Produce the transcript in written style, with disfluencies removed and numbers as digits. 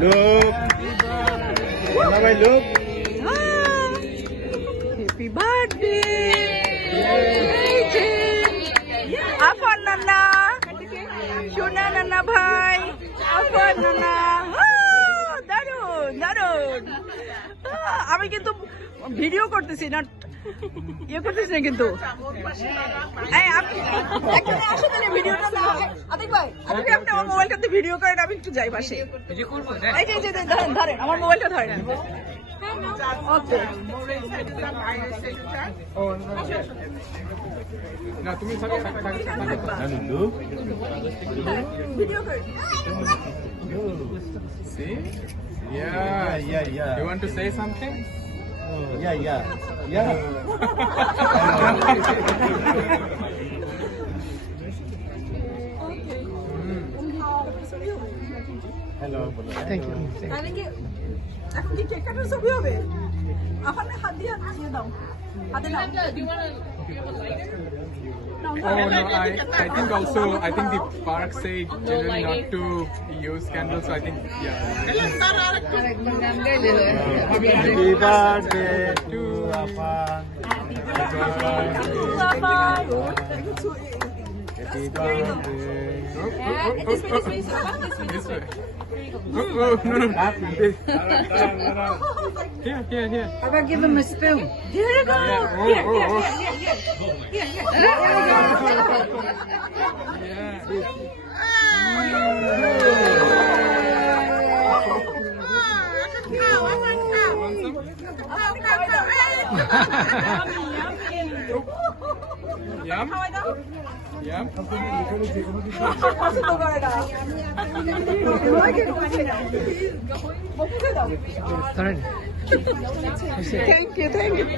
Look. Bye, look. Happy birthday! Afan Nana, Shuna Nana bhai, Afan Nana. দারুন দারুন। আমি কিন্তু ভিডিও করতেছি না, ইয়ে করতেছি না কিন্তু। ভিডিওটা না আতিক ভাই, আপনি আমার মোবাইলটাতে ভিডিও করেন, আমি একটু যাই পাশে। এই যে ধরেন ধরেন আমার মোবাইলটা ধরেন। ওকে না তুমি থাকো Look. ভিডিও করেন। See? Yeah. You want to say something? Yeah. Hello. তাহলে কি এখন কি কেক কাটার ছবি হবে? আফানে হাত দিয়ে দাও, হাতে নাও। Oh no, I think also I think the park say generally not to use candles, so I think Happy birthday to Afan. Happy birthday. This way. No. Here. How about give him a spoon? Here you go. Yum. Thank you.